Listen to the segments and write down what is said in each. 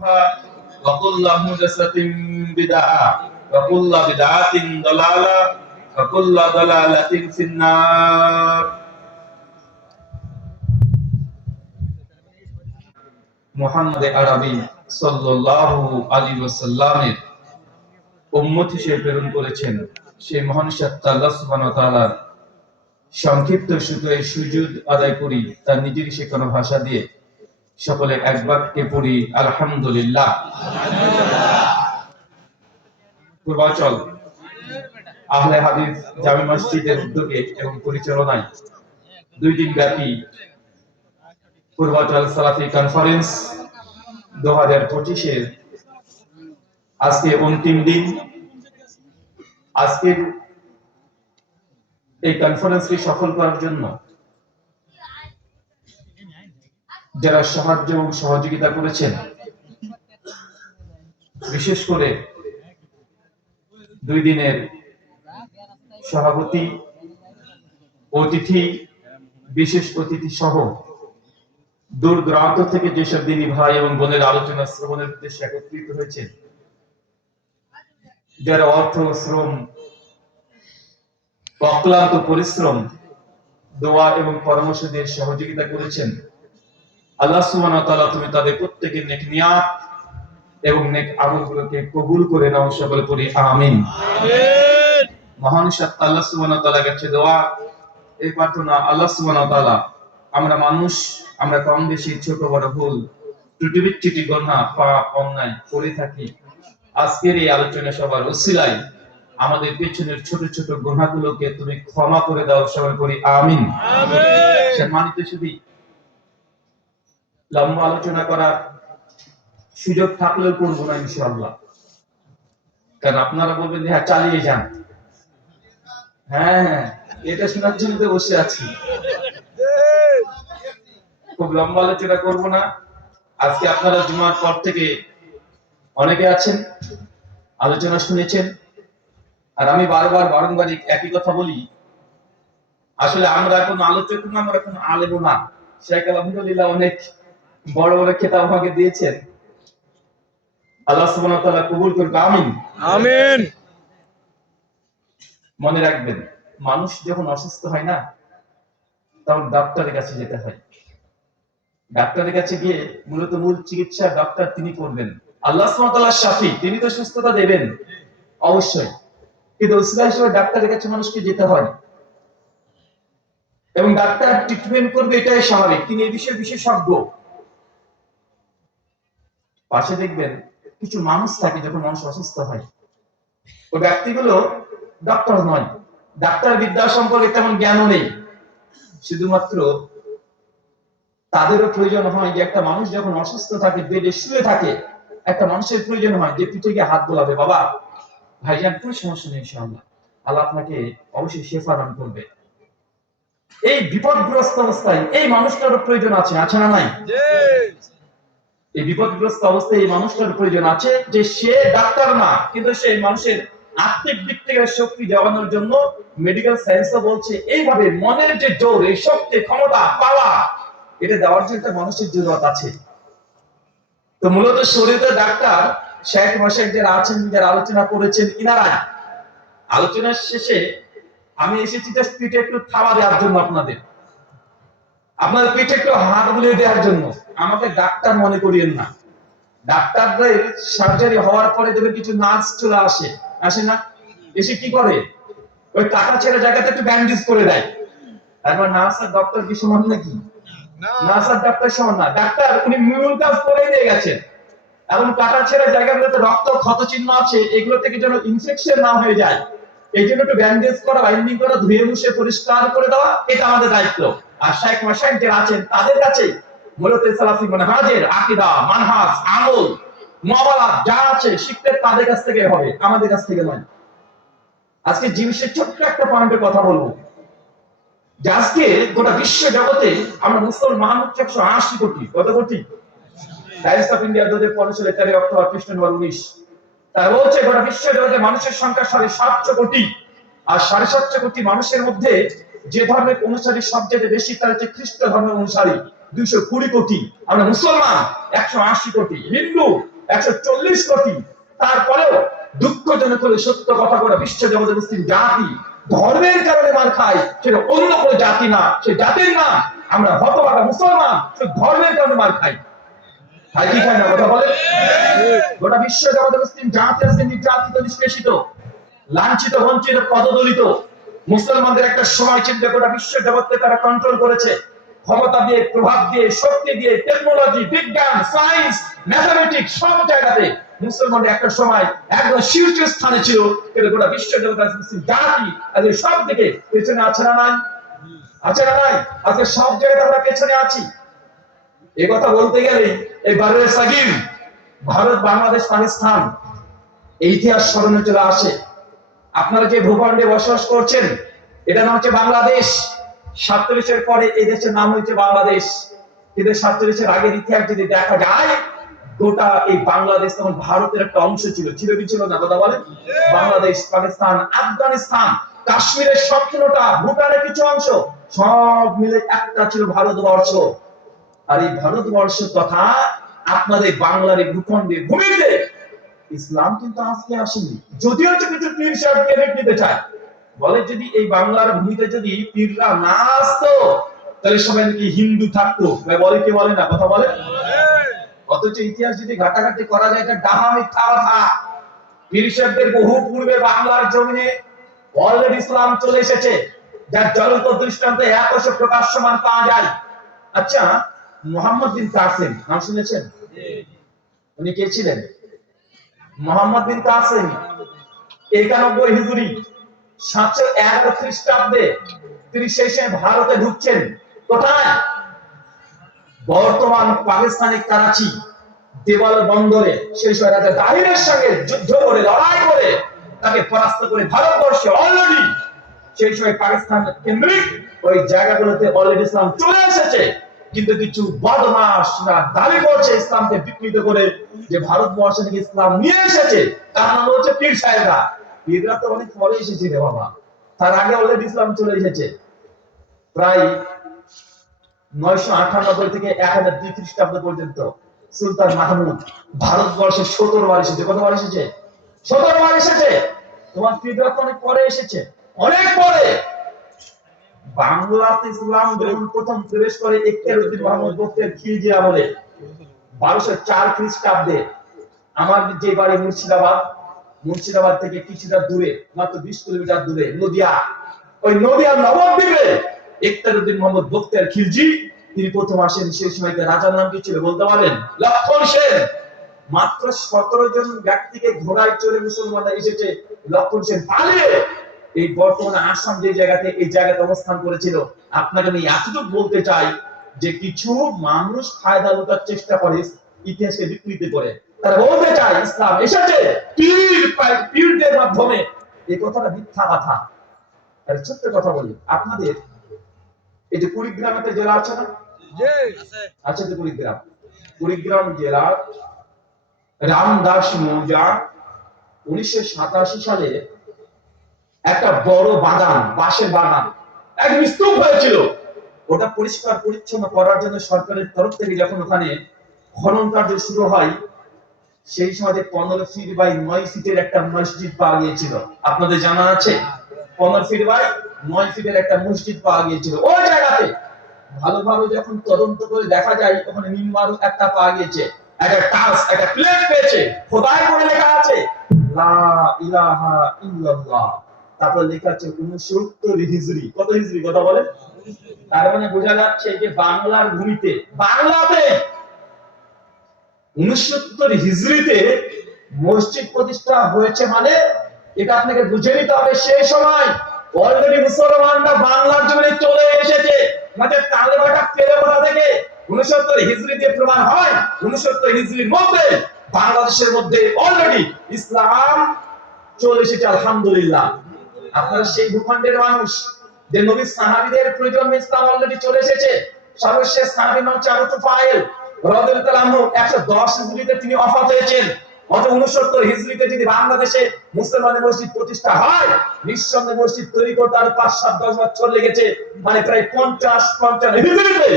وكل محدثة بدعة وكل بدعة ضلالة وكل ضلالة في النار মুহাম্মদ আরবি সাল্লাল্লাহু আলাইহি ওয়াসাল্লামের উম্মত হিসেবে প্রেরণ করেছেন। সেই মহান সত্তা আল্লাহ সুবহানাহু ওয়া তাআলার সংক্ষিপ্ত শুকরিয়া সুজুদ আদায় করি তার নিজের শেখানো ভাষা দিয়ে। সকলে এক বাক্যে পড়ি আলহামদুলিল্লাহ। পূর্বাচল আহলে হাদিস জামে মসজিদের উদ্যোগে এবং পরিচালনায় 2 দিন ব্যাপী পূর্বাচল সালাফি কনফারেন্স 2025 এর আজকে অন্তিম দিন। আজকের এই কনফারেন্সকে সফল করার জন্য যারা সাহায্য এবং সহযোগিতা করেছেন, বিশেষ করে 2 দিনের সভাপতি, অতিথি, বিশেষ অতিথি সহ দূর দূরান্ত থেকে যেসব দিনী ভাই এবং বোনের আলোচনা শ্রবণের উদ্দেশ্যে একত্রিত হয়েছে, যারা অর্থ, শ্রম, অক্লান্ত পরিশ্রম, দোয়া এবং পরামর্শ দিয়ে সহযোগিতা করেছেন, আল্লাহ সুবহানাহু ওয়া তাআলা তুমি তাদের প্রত্যেকের নেক নিয়াত এবং নেক আমলগুলোকে কবুল করে নাও। সকলে পড়ি আমিন। আমিন। মহান সত্তা আল্লাহ সুবহানাহু ওয়া তাআলার কাছে দোয়া, এই প্রার্থনা, আল্লাহ সুবহানাহু ওয়া তাআলা আমরা মানুষ, আমরা কম বেশি ছোট বড় ভুল ত্রুটি বিচ্যুতি গুনাহ পাপ অন্যায় করে থাকি। আজকের এই আলোচনা সবার ওসিলায় আমাদের পেছনের ছোট ছোট গুনাহগুলোকে তুমি ক্ষমা করে দাও। সবাই পড়ি আমিন। আমিন। সম্মানিত সুধী, লম্বা আলোচনা করার সুযোগ থাকলেও করবো না ইনশাআল্লাহ, কারণ আপনারা বলবেন হ্যাঁ চালিয়ে যান। হ্যাঁ, এটা শোনার জন্য তো বসে আছি। খুব লম্বা আলোচনা করব না। আজকে আপনারা জুমার পর থেকে অনেকে আছেন, আলোচনা শুনেছেন, আর আমি বারবার একই কথা বলি। আসলে আমরা এখন আলোচক না, আমরা এখন আলেম না। শেখ আলহামদুলিল্লাহ অনেক বড় বড় খেতাব আমাকে দিয়েছেন, আল্লাহ সুবহানাহু ওয়া তাআলা কবুল করুন। আমিন। আমিন। মনে রাখবেন, মানুষ যখন অসুস্থ হয় না, তখন ডাক্তারের কাছে যেতে হয়। ডাক্তারের কাছে গিয়ে মূলত মূল চিকিৎসা ডাক্তার তিনি করবেন। আল্লাহ সুবহানাহু ওয়া তাআলা শাফি, তিনি তো সুস্থতা দেবেন অবশ্যই, কিন্তু ওসিলা হিসেবে ডাক্তারের কাছে মানুষকে যেতে হয় এবং ডাক্তার ট্রিটমেন্ট করবে, এটাই স্বাভাবিক। তিনি এই বিষয়ে বিশেষজ্ঞ। পাশে দেখবেন কিছু মানুষ থাকে, যখন মানুষ অসুস্থ হয়, ওই ব্যক্তিগুলো ডক্টর নয়, ডাক্তার বিদ্যা সম্পর্কে তেমন জ্ঞানও নেই। শুধুমাত্র তাদেরও প্রয়োজন হয় যে একটা মানুষ যখন অসুস্থ থাকে, বেডে শুয়ে থাকে, একটা মানুষের প্রয়োজন হয় যে পিঠে গিয়ে হাত বোলাবে, বাবা ভাইজান কোনো সমস্যা নেই, ইনশাআল্লাহ আল্লাহ আপনাকে অবশ্যই শেফা দান করবে। এই বিপদগ্রস্ত অবস্থায় এই মানুষটার প্রয়োজন আছে, আছে না নাই? এই বিপদগ্রস্ত অবস্থায় এই মানুষটার প্রয়োজন আছে যে সে ডাক্তার না, কিন্তু সেই মানুষের আত্মিক দিক থেকে শক্তি জোগানোর জন্য মেডিকেল সায়েন্সও বলছে এইভাবে মনের যে জোর, এই শক্তি, ক্ষমতা, পাওয়া, এটা দেওয়ার জন্য একটা মানুষের জরুরত আছে। তো মূলত শরীরের ডাক্তার শেখ মাসেক যারা আছেন, যারা আলোচনা করেছেন, ইনারা আলোচনার শেষে আমি এসেছি জাস্ট পিঠে একটু থাবা দেওয়ার জন্য, আপনাদের পিঠে একটু হাত বুলিয়ে দেওয়ার জন্য। আমাকে ডাক্তার মনে করিয়েন না। ডাক্তারদের সার্জারি হওয়ার পরে দেখবেন কিছু নার্স চলে আসে না, এসে কি করে, ওই কাটা ছেড়ে জায়গাতে একটু ব্যান্ডেজ করে দেয়। তারপর নার্স আর ডক্টর কি সমান নাকি? নার্স আর ডাক্তার সমান না। ডাক্তার উনি মূল কাজ করেই দিয়ে গেছেন, এখন কাটা ছেড়ে জায়গাগুলোতে রক্ত ক্ষত চিহ্ন আছে, এগুলো থেকে যেন ইনফেকশন না হয়ে যায়, এই জন্য একটু ব্যান্ডেজ করা, বাইন্ডিং করা, ধুয়ে মুছে পরিষ্কার করে দেওয়া, এটা আমাদের দায়িত্ব। আর শেখ মাশায়েখ যারা আছেন, তাদের কাছে মূলত সালাফি মানহাজের আকীদা, মানহাজ, আমল, মুআমালাত যা আছে শিখতে তাদের কাছ থেকে হবে, আমাদের কাছ থেকে নয়। আজকে জিনিসের ছোট্ট একটা পয়েন্টের কথা বলবো, যে আজকে গোটা বিশ্ব জগতে আমরা মুসলমান হচ্ছে 180 কোটি। কত কোটি? টাইমস অফ ইন্ডিয়া 2015 সালে 13 অক্টোবর খ্রিস্টান 19, তারা বলছে গোটা বিশ্ব জগতে মানুষের সংখ্যা 750 কোটি। আর 750 কোটি মানুষের মধ্যে যে ধর্মের অনুসারী সবচেয়ে বেশি, তার হচ্ছে খ্রিস্ট ধর্মের অনুসারী। 220 কোটি, আমরা মুসলমান 180 কোটি, হিন্দু 140 কোটি। তারপরেও দুঃখজনক হলে সত্য কথা করে বিশ্ব জগতের মুসলিম জাতি ধর্মের কারণে মার খায়, সেটা অন্য কোনো জাতি না, সে জাতির নাম আমরা হতভাগা মুসলমান, সে ধর্মের কারণে মার খাই। খাই কি খাই না কথা বলে? গোটা বিশ্ব জগতের মুসলিম জাতি আছে নির্যাতিত, নিষ্পেষিত, লাঞ্ছিত, বঞ্চিত, পদদলিত। মুসলমানদের একটা সময় ছিল গোটা বিশ্ব জগৎকে তারা কন্ট্রোল করেছে, ক্ষমতা দিয়ে, প্রভাব দিয়ে, শক্তি দিয়ে, টেকনোলজি, বিজ্ঞান, সায়েন্স, ম্যাথমেটিক্স, সব জায়গাতে মুসলমানদের একটা সময় একদম শীর্ষ স্থানে ছিল। কিন্তু গোটা বিশ্ব জগতের মুসলিম জাতি আজকে সব দিকে পেছনে আছে না নাই? আছে না নাই? আজকে সব জায়গায় আমরা পেছনে আছি। এই কথা বলতে গেলে এই বারোই সাগির, ভারত, বাংলাদেশ, পাকিস্তান, এই ইতিহাস স্মরণে চলে আসে। আপনারা যে ভূখণ্ডে বসবাস করছেন, এটা নাম হচ্ছে বাংলাদেশ। 47-এর পরে এই দেশের নাম হয়েছে বাংলাদেশ। কিন্তু 47-এর আগের ইতিহাস যদি দেখা যায়, গোটা এই বাংলাদেশ তখন ভারতের একটা অংশ ছিল। ছিল কি ছিল না কথা বলেন? বাংলাদেশ, পাকিস্তান, আফগানিস্তান, কাশ্মীরের সম্পূর্ণটা, ভুটানের কিছু অংশ, সব মিলে একটা ছিল ভারতবর্ষ। আর এই ভারতবর্ষ তথা আপনাদের বাংলার এই ভূখণ্ডে, ভূমিতে ইসলাম কিন্তু আজকে আসেনি। যদিও কিছু পীর সাহেব ক্রেডিট নিতে চায়, বলে যদি এই বাংলার ভূমিতে যদি পীররা না আসতো তাহলে সবাই কি হিন্দু থাকতো, বলে কি বলে না কথা বলে? অথচ ইতিহাস যদি ঘাটাঘাটি করা যায়, এটা ডাহা মিথ্যা কথা। পীর সাহেবদের বহু পূর্বে বাংলার জমিনে অলরেডি ইসলাম চলে এসেছে, যার জ্বলন্ত দৃষ্টান্ত একাদশ প্রকাশ্যমান পাওয়া যায়। আচ্ছা, মোহাম্মদ বিন কাসেম নাম শুনেছেন? উনি কে ছিলেন? মোহাম্মদ বিন কাসেম 91 হিজরি 711 খ্রিস্টাব্দে তিনি শেষে ভারতে ঢুকছেন। কোথায়? বর্তমান পাকিস্তানের করাচি দেওয়াল বন্দরে। সেই সময় রাজা দাহিরের সঙ্গে যুদ্ধ করে, লড়াই করে তাকে পরাস্ত করে ভারতবর্ষে অলরেডি সেই সময় পাকিস্তান কেন্দ্রিক ওই জায়গাগুলোতে অলরেডি ইসলাম চলে এসেছে। কিন্তু কিছু বদমাশরা দাবি করছে ইসলামকে বিকৃত করে যে ভারতবর্ষে থেকে ইসলাম নিয়ে এসেছে, তার নাম হচ্ছে পীর সাহেবরা। পীররা তো অনেক পরে এসেছে রে বাবা, তার আগে অলরেডি ইসলাম চলে এসেছে। প্রায় 998 থেকে 1002 খ্রিস্টাব্দ পর্যন্ত সুলতান মাহমুদ ভারতবর্ষে 17 বার এসেছে। কতবার এসেছে? 17 বার এসেছে। তোমার পীররা তো অনেক পরে এসেছে, অনেক পরে। বাংলাতে ইসলাম যখন প্রথম প্রবেশ করে ইখতিয়ারউদ্দিন মোহাম্মদ বখতিয়ার খিলজি আমলে 1204 খ্রিস্টাব্দে, আমার যে বাড়ি মুর্শিদাবাদ, মুর্শিদাবাদ থেকে কিছুটা দূরে, মাত্র 20 কিলোমিটার দূরে নদিয়া, ওই নদিয়া নবদ্বীপে ইখতিয়ারউদ্দিন মোহাম্মদ বখতিয়ার খিলজি তিনি প্রথম আসেন। সেই সময়তে রাজার নাম কি ছিল বলতে পারেন? লক্ষণ সেন। মাত্র 17 জন ব্যক্তিকে ঘোড়ায় চড়ে মুসলমানরা এসেছে। লক্ষণ সেন পালিয়ে এই বর্তমানে আসাম যে জায়গাতে, এই জায়গাতে অবস্থান করেছিল। আপনাকে আমি এতটুকু বলতে চাই যে কিছু মানুষ ফায়দা লুটার চেষ্টা করে ইতিহাসকে বিকৃতি করে। তারা বলতে চায় ইসলাম এসেছে পীরদের মাধ্যমে। এই কথাটা মিথ্যা কথা। আর ছোট্ট কথা বলি আপনাদের, এই যে কুড়িগ্রাম একটা জেলা আছে না? আছে তো কুড়িগ্রাম। কুড়িগ্রাম জেলার রামদাস মৌজা 1987 সালে একটা বড় বাগান, বাঁশের বাগান একদম স্তূপ হয়েছিল। ওটা পরিষ্কার পরিচ্ছন্ন করার জন্য সরকারের তরফ থেকে যখন ওখানে খনন কার্য শুরু হয়, সেই সময় 15 ফিট বাই 9 ফিটের একটা মসজিদ পাওয়া গিয়েছিল। আপনাদের জানা আছে? 15 ফিট বাই 9 ফিটের একটা মসজিদ পাওয়া গিয়েছিল। ওই জায়গাতে ভালোভাবে যখন তদন্ত করে দেখা যায়, ওখানে মিম্বারও একটা পাওয়া গিয়েছে, একটা টাস, একটা প্লেট পেয়েছে, খোদাই করে লেখা আছে লা ইলাহা ইল্লাল্লাহ। তারপর লেখা আছে 69 হিজরি। কত হিজরি কথা বলেন? তার মানে বোঝা যাচ্ছে যে বাংলার ভূমিতে, বাংলাতে 69 হিজরিতে মসজিদ প্রতিষ্ঠা হয়েছে। মানে এটা আপনাকে বুঝে নিতে হবে সেই সময় অলরেডি মুসলমানরা বাংলার জমিনে চলে এসেছে। মানে তালেবাটা পেলে কোথা থেকে? 69 হিজরিতে প্রমাণ হয়। 69 হিজরির মধ্যে বাংলাদেশের মধ্যে অলরেডি ইসলাম চলে এসেছে আলহামদুলিল্লাহ। আপনারা সেই ভূখণ্ডের মানুষ যে নবী সাহাবীদের প্রয়োজনে ইসলাম অলরেডি চলে এসেছে। সর্বশেষ সাহাবীর নাম হচ্ছে আবু তুফাইল রাদিয়াল্লাহু তাআলা আনহু। 110 হিজরিতে তিনি ওফাত হয়েছেন। অত 69 হিজরিতে যদি বাংলাদেশে মুসলমানের মসজিদ প্রতিষ্ঠা হয়, নিঃসন্দেহে মসজিদ তৈরি করতে আরো 5-7-10 বছর লেগেছে। মানে প্রায় 50-55 হিজরিতে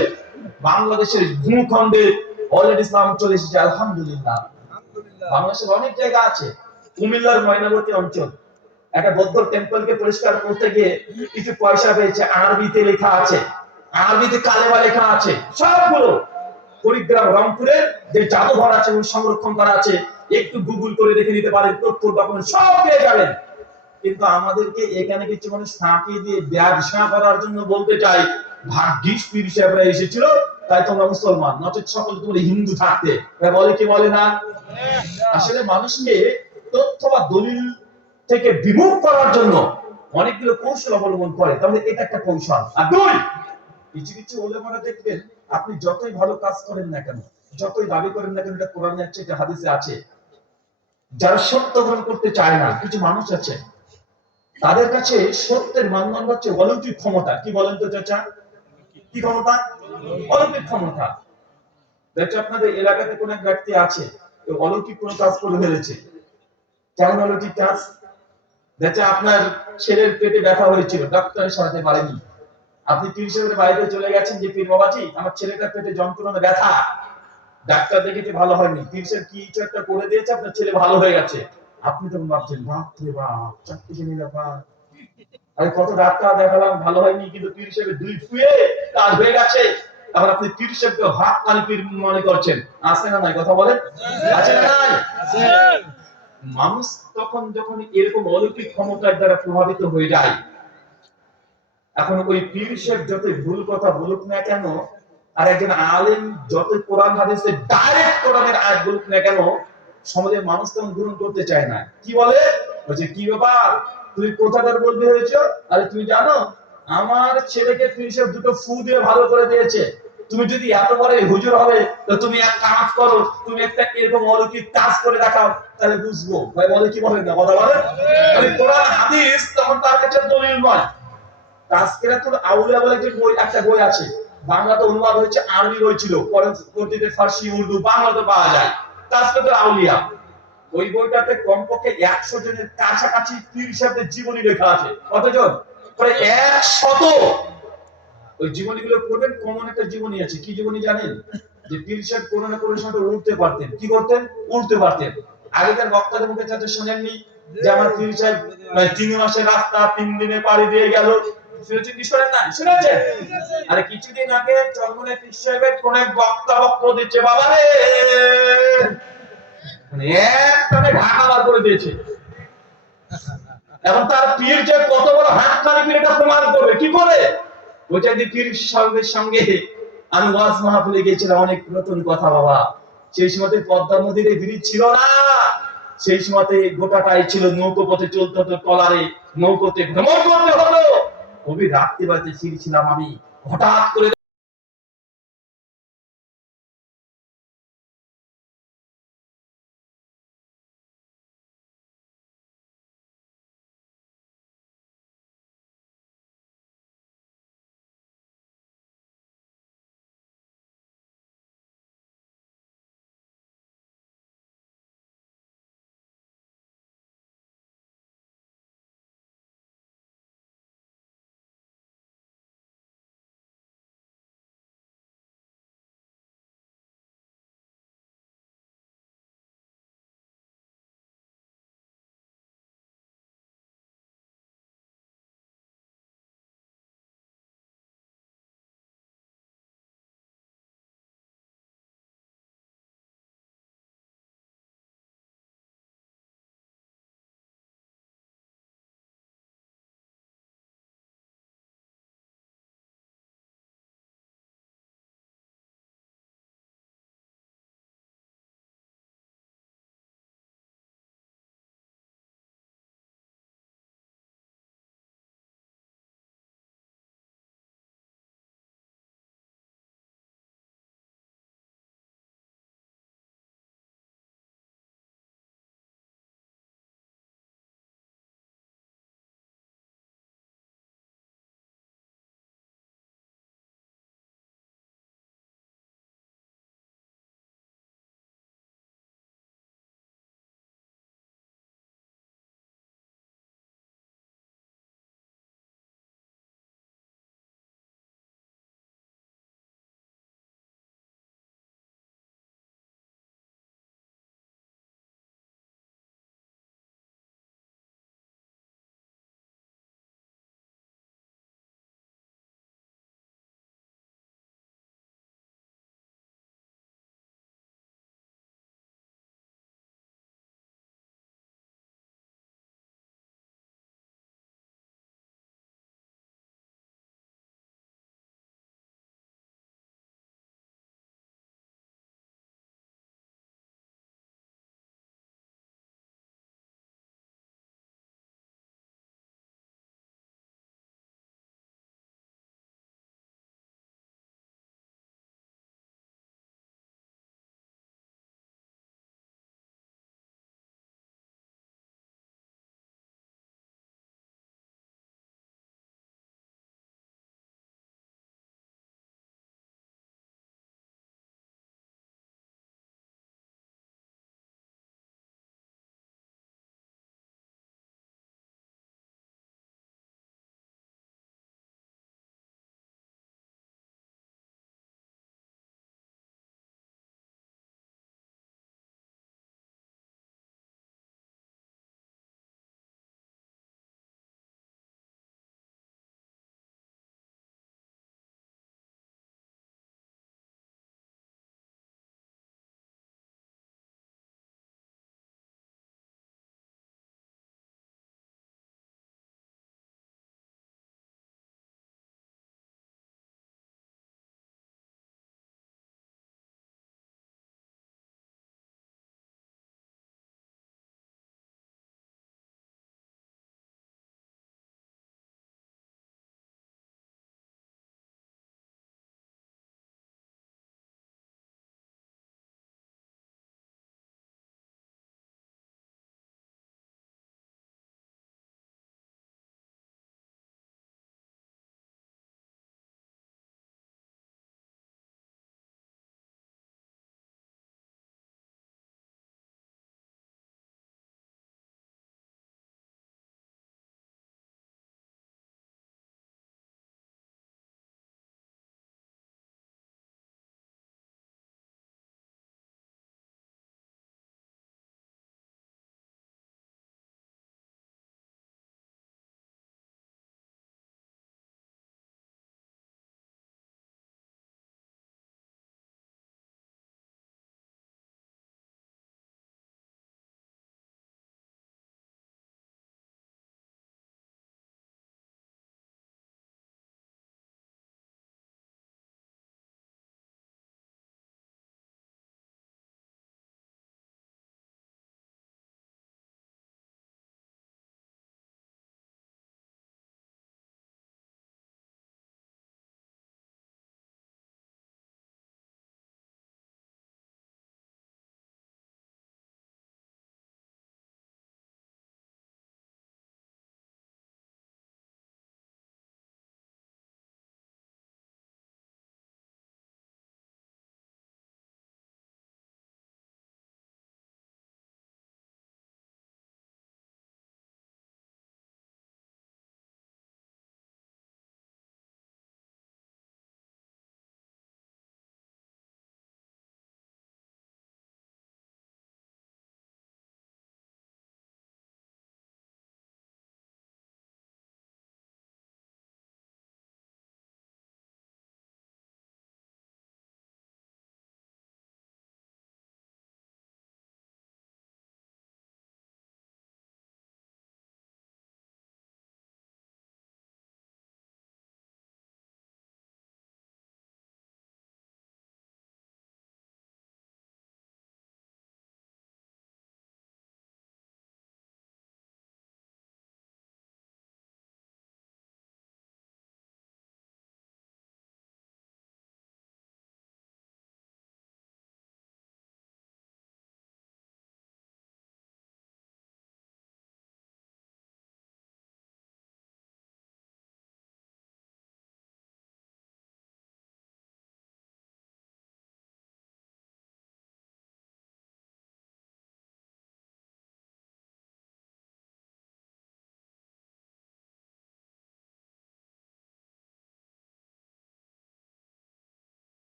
বাংলাদেশের ভূখণ্ডে অলরেডি ইসলাম চলে এসেছে আলহামদুলিল্লাহ। বাংলাদেশের অনেক জায়গা আছে, কুমিল্লার ময়নামতি অঞ্চল একটা বৌদ্ধ টেম্পলকে পরিষ্কার করতে গিয়ে কিছু পয়সা পেয়েছে, আরবিতে লেখা আছে, আরবিতে কালেমা লেখা আছে, সবগুলো কুড়িগ্রাম রংপুরের যে জাদুঘর আছে সংরক্ষণ করা আছে, একটু গুগল করে দেখে নিতে পারেন, তথ্য ডকুমেন্ট সব পেয়ে যাবেন। কিন্তু আমাদেরকে এখানে কিছু মানুষ ফাঁকি দিয়ে ব্যবসা করার জন্য বলতে চাই ভাগ্যিস পীর সাহেবরা এসেছিল তাই তোমরা মুসলমান, নচেত সকল তোমরা হিন্দু থাকতে। বলে কি বলে না? আসলে মানুষকে তথ্য বা দলিল থেকে বিমুখ করার জন্য অনেকগুলো কৌশল অবলম্বন করে, তাহলে এটা একটা কৌশল। আর দুই, কিছু কিছু ওলামারা দেখবেন আপনি যতই ভালো কাজ করেন না কেন, যতই দাবি করেন না কেন, এটা কোরআনে আছে, এটা হাদিসে আছে, যারা সত্য গ্রহণ করতে চায় না, কিছু মানুষ আছে তাদের কাছে সত্যের মানদণ্ড হচ্ছে অলৌকিক ক্ষমতা। কি বলেন তো চাচা? কি ক্ষমতা? অলৌকিক ক্ষমতা। দেখছো আপনাদের এলাকাতে কোন এক ব্যক্তি আছে অলৌকিক কোন কাজ করে ফেলেছে। কেমন অলৌকিক কাজ? দেখছে আপনার ছেলের পেটে ব্যথা হয়েছিল, ডাক্তারের সাথে পারেনি, আপনি পীর সাহেবের বাইরে চলে গেছেন যে পীর বাবাজি আমার ছেলেটার পেটে যন্ত্রণা ব্যথা, ডাক্তার দেখেছে ভালো হয়নি, পীর সাহেব কি কিছু একটা করে দিয়েছে, আপনার ছেলে ভালো হয়ে গেছে। আপনি তখন ভাবছেন বাপ রে বাপ, চাকরি ব্যাপার, আরে কত ডাক্তার দেখালাম ভালো হয়নি, কিন্তু পীর সাহেবের দুই ফুয়ে কাজ হয়ে গেছে। আবার আপনি পীর সাহেবকে হাত কালি পীর মনে করছেন। আছে না নাই? কথা বলেন, আছে না নাই? মানুষ তখন যখন এরকম অলৌকিক ক্ষমতার দ্বারা প্রভাবিত হয়ে যায়, এখন ওই পীর সাহেব যতই ভুল কথা বলুক না কেন, আর একজন আলেম যতই কোরআন হাদিসে ডাইরেক্ট কোরআনের আয়াত বলুক না কেন, সমাজের মানুষ তেমন গ্রহণ করতে চায় না। কি বলে? বলছে কি ব্যাপার, তুই কোথাকার বলবি হয়েছ? আরে তুমি জানো আমার ছেলেকে পীর সাহেব দুটো ফু দিয়ে ভালো করে দিয়েছে, তুমি যদি এত বড় হুজুর হবে তো তুমি এক কাজ করো, তুমি একটা এরকম অলৌকিক কাজ করে দেখাও, তাহলে বুঝবো। ভাই বলে কি বলে না? কথা বলে মানে কোরআন হাদিস তখন তার কাছে দলিল নয়। তাজকিরাতুল আউলিয়া বলে যে বই, একটা বই আছে, বাংলাতে অনুবাদ হয়েছে, আরবি বই ছিল, পরবর্তীতে ফার্সি, উর্দু, বাংলাতে পাওয়া যায় তাজকিরাতুল আউলিয়া। ওই বইটাতে কমপক্ষে 100 জনের কাছাকাছি পীর সাহেবদের জীবনী লেখা আছে। কতজন? প্রায় 100। ওই জীবনীগুলো পড়বেন, কমন একটা জীবনী আছে। কি জীবনী জানেন? যে পীর সাহেব কোনো না কোনো সময় উঠতে পারতেন। কি করতেন? উঠতে পারতেন। আগেকার বক্তাদের মুখে চাচা শুনেননি যে আমার পীর সাহেব 3 মাসের রাস্তা 3 দিনে পাড়ি দিয়ে গেল? শুনেছেন কি শোনেন না? শুনেছেন? আরে কিছুদিন আগে চরমনে পীর সাহেবের কোন এক বক্তা বক্তব্য দিচ্ছে, বাবা রে মানে একটানে ঢাকা বার করে দিয়েছে। এখন তার পীর যে কত বড় হাত খালি পীর এটা প্রমাণ করবে কি করে? ওইটা দিয়ে পীর সাহেবের সঙ্গে আমি ওয়াজ মাহফিলে গিয়েছিলাম, অনেক নতুন কথা বাবা। সেই সময়তে পদ্মা নদীর ব্রিজ ছিল না, সেই সময়তে গোটাটাই ছিল নৌকো পথে চলতে হতো, ট্রলারে নৌকোতে ভ্রমণ করতে হতো। কবি রাত্রি বাড়িতে ফিরছিলাম আমি, হঠাৎ করে